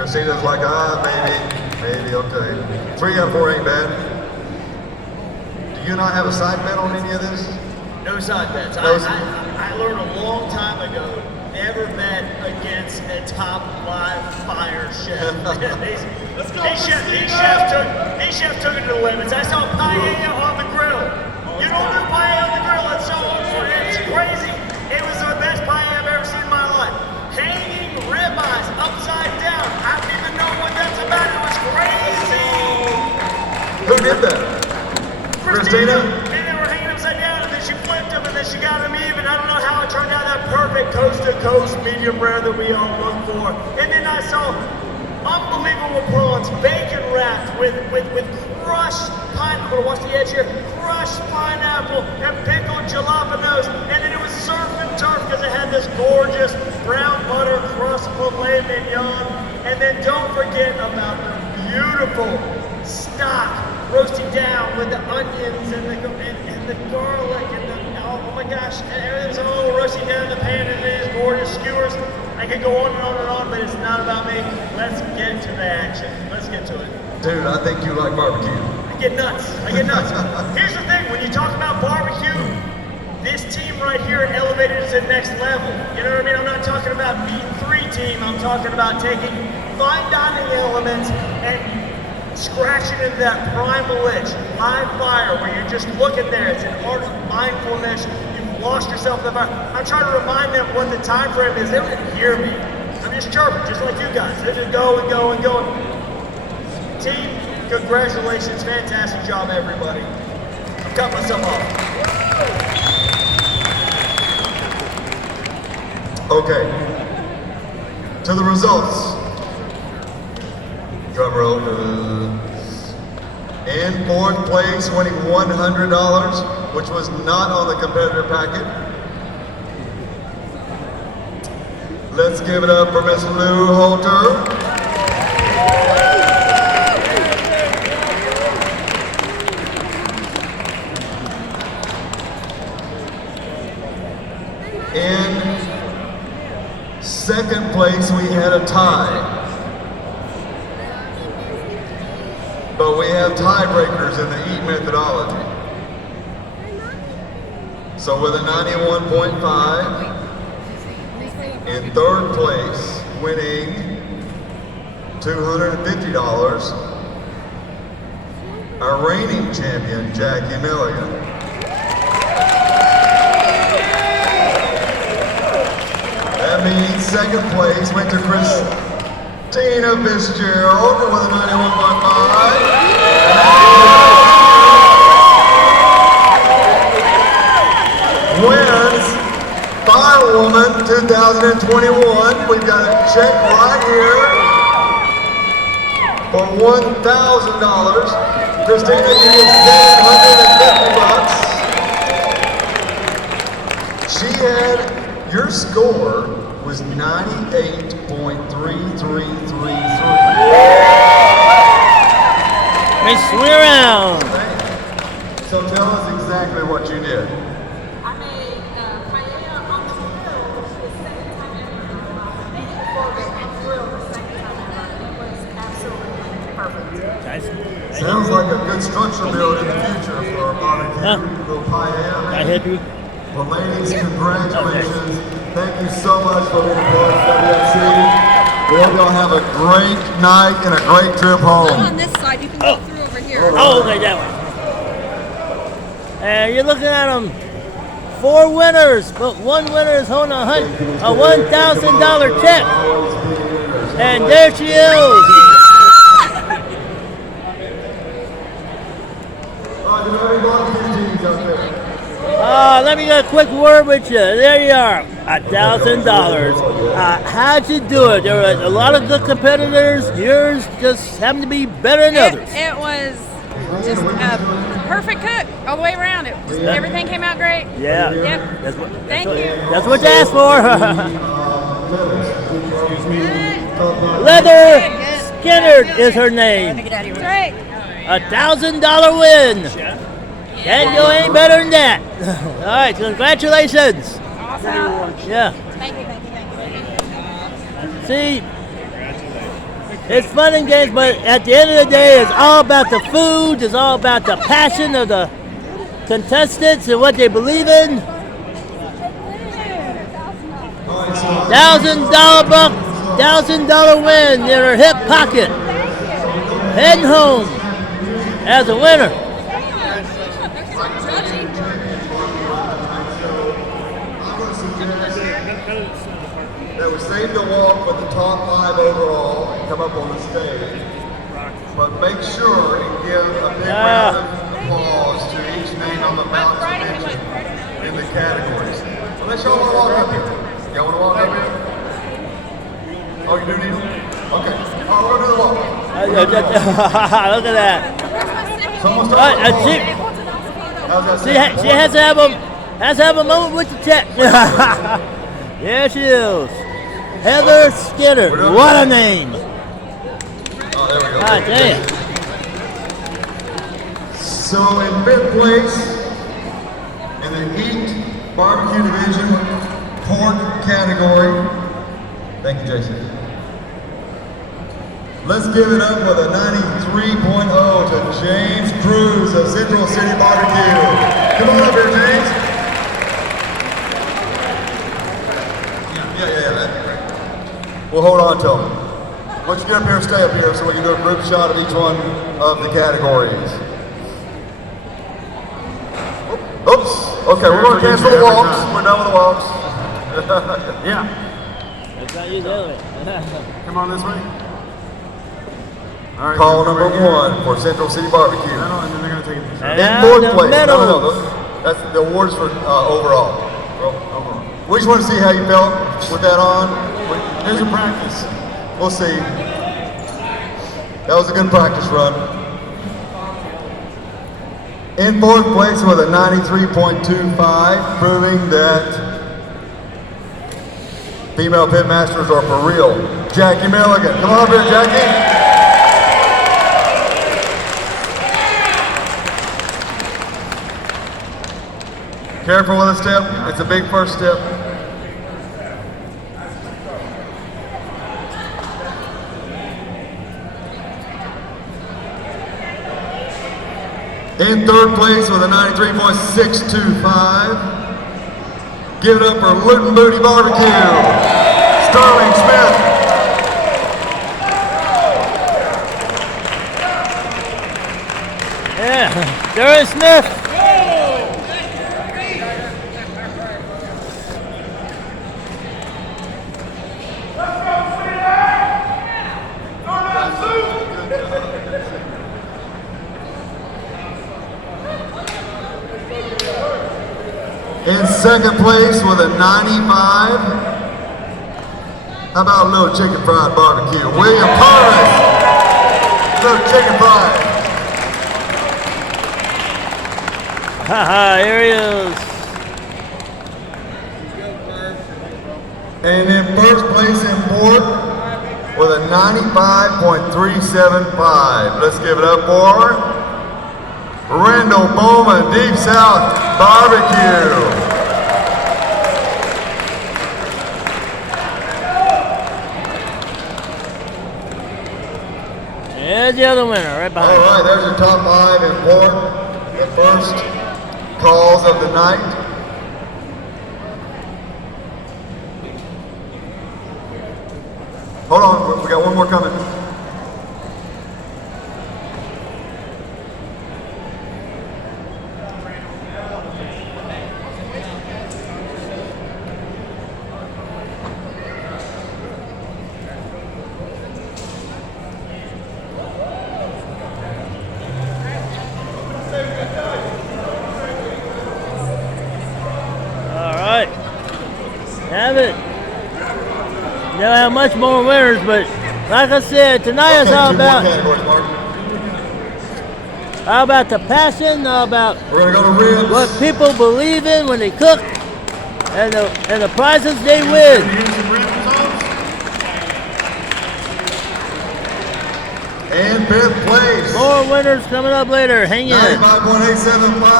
Christina's like, maybe, okay. 3 out of 4 ain't bad. Do you not have a side bet on any of this? No side bets. I learned a long time ago, never bet against a top live fire chef. Let's go. These chefs took it to the limits. I saw paella on the grill. You don't do paella on the grill. It's crazy. It was the best paella I've ever seen in my life. Hanging ribeyes upside down. I don't even know what that's about. It was crazy. Who did that? Christina? And they were hanging upside down, and then she flipped them, and then she got them even. I don't know how it turned out that perfect coast-to-coast medium rare that we all look for. And then I saw unbelievable prawns, bacon wrapped with crushed pineapple. Watch the edge here. Crushed pineapple and pickled jalapenos. And then it was surf and turf because it had this gorgeous brown butter crust filet mignon. And then don't forget about the beautiful stock roasted down with the onions and the garlic and oh my gosh, everything's all roasting down in the pan and these gorgeous skewers. I could go on and on and on, but it's not about me. Let's get to the action. Let's get to it. Dude, I think you like barbecue. I get nuts. Here's the thing, when you talk about barbecue, this team right here elevated it to the next level. You know what I mean? I'm not talking about Meat 3 team. I'm talking about taking fine dining elements and scratching into that primal itch, live fire, where you're just looking there. It's an art of mindfulness. You've lost yourself in the fire. I'm trying to remind them what the time frame is. They don't even hear me. I'm just chirping, just like you guys. They just go and go and go. Team, congratulations. Fantastic job, everybody. I'm cutting myself off. Okay. To the results. Drum roll. In 4th place, winning $100, which was not on the competitor packet. Let's give it up for Miss Lou Holter. In 2nd place, we had a tie. But we have tiebreakers in the EAT methodology. So with a 91.5, in 3rd place, winning $250, our reigning champion, Jackie Milligan. That means 2nd place went to Christina Fitzgerald with a 91.5. Wins Firewoman 2021. We've got a check right here for $1,000. Christina, you get $750. She had, your score was 98.3333. Miss Around. So tell us exactly what you did. I made paella on the grill the second time ever. I made it before on the grill the second time ever. It was absolutely perfect. Nice. Sounds like a good structure build in the future for a barbecue. Little paella. I hit you. Well, ladies, congratulations. Thank you so much for being a part of WFC. We hope y'all have a great night and a great trip home. On this side, you can go through over here. Oh, okay, that one. And you're looking at them. 4 winners, but 1 winner is holding a $1,000 check. And there she is. Let me get a quick word with you. There you are, $1,000. How'd you do it? There were a lot of good competitors. Yours just happened to be better than others. It was just a perfect cook all the way around. Everything came out great. Yeah. Yep. Thank you. That's what you asked for. Leather Skinner is her name. That's right. $1,000 win. And you ain't better than that. All right, congratulations. Awesome. Yeah. Thank you. See, It's fun and games, but at the end of the day, it's all about the food. It's all about the passion of the contestants and what they believe in. $1,000 win in her hip pocket. Heading home as a winner. That we save the walk for the top 5 overall and come up on the stage. But make sure and give a big round of applause to each name I'm about to mention in the categories. Unless y'all want to walk up here. Y'all want to walk up here? Oh, you do need them? Okay. All right, we're going to do the walk. Look at that. Someone start with the walk. How's that She has to have a moment with the check. There she is. Heather Skinner. What a name. Oh, there we go. God damn. So in 5th place, in the Heat Barbecue Division, pork category. Thank you, Jason. Let's give it up with a 93.0 to James Cruz of Central City Barbecue. Come on up here, James. Yeah. We'll hold on to them. Why don't you get up here and stay up here so we can do a group shot of each one of the categories. Oops. Okay, we're going to cancel the walks. We're done with the walks. Yeah. Let's not use the other way. Come on this way. All right, Call number 1 for Central City Barbecue. And then they're going to take a picture. In And 4th the place. medals. No. That's the awards for overall. We just want to see how you felt with that on. There's a practice. We'll see. That was a good practice run. In 4th place with a 93.25, proving that female pitmasters are for real. Jackie Milligan. Come on up here, Jackie. Careful with the step. It's a big first step. In 3rd place with a 93.625. Give it up for Luton Booty Barbecue. Sterling Smith. Yeah, Sterling Smith. In 2nd place with a 95. How about a little chicken fried barbecue? William Thomas. Little chicken fried. Haha, here he is. And in 1st place in pork with a 95.375. Let's give it up for Randall Bowman, Deep South Barbecue. There's the other winner right behind. All right, there's your top 5 in pork. The first calls of the night. Hold on, we got one more coming. All right. Have it. They'll have much more winners, but like I said, tonight is all about the passion, all about We're gonna go to ribs. what people believe in when they cook, and the prizes they win. And 5th place. More winners coming up later. Hang in. 95.875.